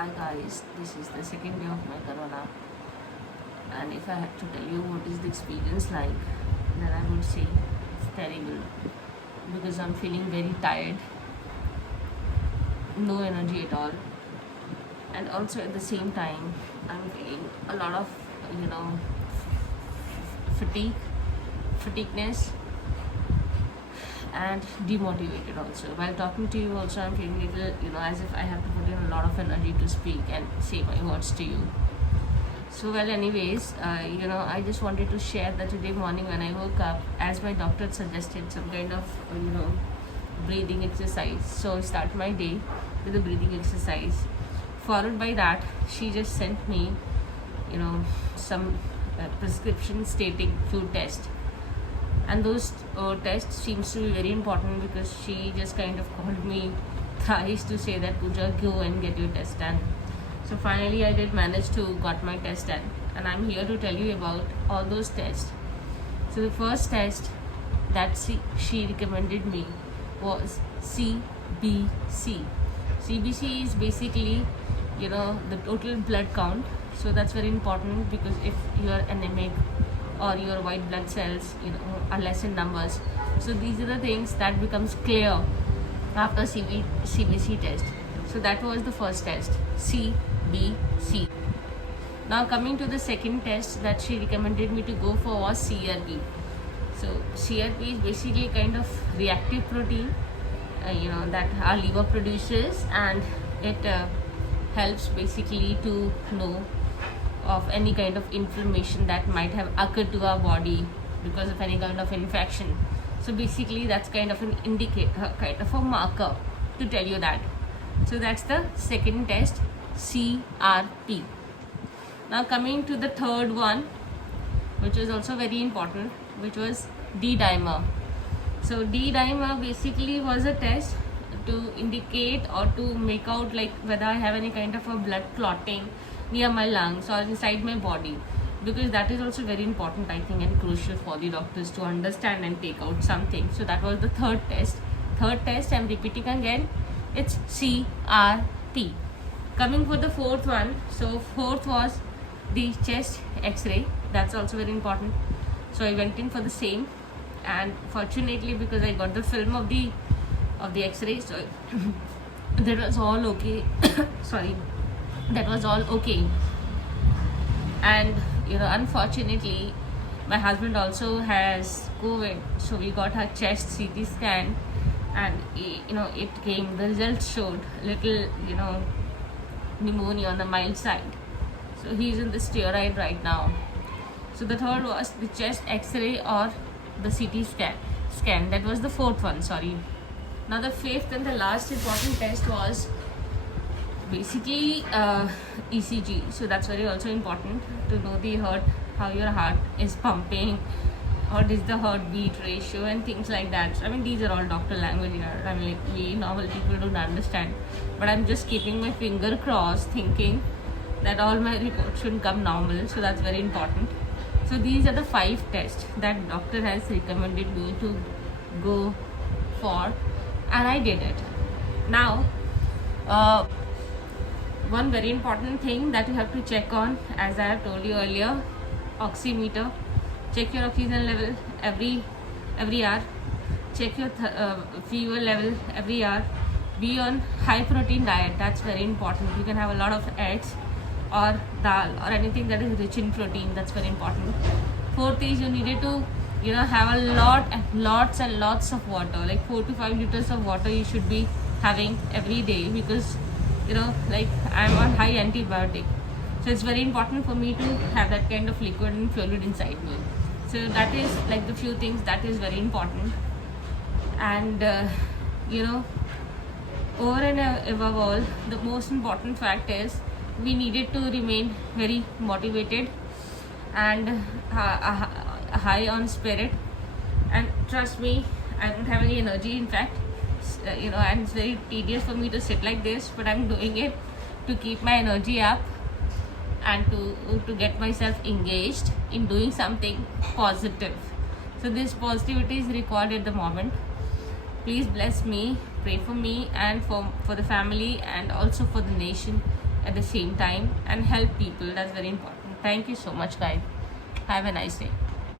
Hi guys, this is the second day of my corona, and if I had to tell you what is the experience like, then I would say it's terrible because I'm feeling very tired, no energy at all, and also at the same time I'm feeling a lot of you know fatigue, fatigueness, and demotivated also. While talking to you, also I'm feeling little as if I have to put in a lot of energy to speak and say my words to you. So well, anyways, I just wanted to share that today morning when I woke up, as my doctor suggested, some kind of breathing exercise. So I start my day with a breathing exercise. Followed by that, she just sent me, some prescription stating food test, and those tests seems to be very important because she just kind of called me thrice to say that Pooja, go and get your test done. So finally I did manage to got my test done, and I'm here to tell you about all those tests. So the first test that she recommended me was CBC. CBC is basically the total blood count. So that's very important because if you are anemic or your white blood cells are less in numbers, so these are the things that becomes clear after CBC test. So that was the first test, CBC. Now coming to the second test that she recommended me to go for was CRP. So CRP is basically kind of reactive protein that our liver produces, and it helps basically to know of any kind of inflammation that might have occurred to our body because of any kind of infection. So basically that's kind of an indicator, kind of a marker to tell you that. So that's the second test, CRP. Now coming to the third one, which is also very important, which was D-dimer. So D-dimer basically was a test to indicate or to make out like whether I have any kind of a blood clotting near my lungs or inside my body, because that is also very important, I think, and crucial for the doctors to understand and take out something. So that was the third test. Third test, I'm repeating again, it's CRP. Coming for the fourth one, so fourth was the chest x-ray. That's also very important. So I went in for the same, and fortunately because I got the film of the x-ray, so that was all okay. Sorry, that was all okay. And unfortunately my husband also has COVID, so we got her chest CT scan, and it came, the results showed little pneumonia on the mild side, so he's in the steroid right now. So the third was the chest x-ray or the CT scan. That was the fourth one, sorry. Now the fifth and the last important test was basically ECG. So that's very also important to know the heart, how your heart is pumping, what is the heartbeat ratio and things like that. So, I mean, these are all doctor language here. I mean, like, we normal people don't understand, but I'm just keeping my finger crossed, thinking that all my reports should come normal. So that's very important. So these are the 5 tests that doctor has recommended me to go for, and I did it. Now one very important thing that you have to check on, as I have told you earlier, oximeter. Check your oxygen level every hour. Check your fever level every hour. Be on high protein diet. That's very important. You can have a lot of eggs or dal or anything that is rich in protein. That's very important. Fourth is you needed to have lots and lots of water, like 4 to 5 liters of water you should be having every day, because like I'm on high antibiotic, so it's very important for me to have that kind of liquid and fluid inside me. So that is like the few things that is very important. And over and above all, the most important fact is we needed to remain very motivated and high on spirit. And trust me, I don't have any energy, in fact, and it's very tedious for me to sit like this, but I'm doing it to keep my energy up and to get myself engaged in doing something positive. So this positivity is required at the moment. Please bless me, pray for me, and for the family, and also for the nation, at the same time and help people. That's very important. Thank you so much, guys. Have a nice day.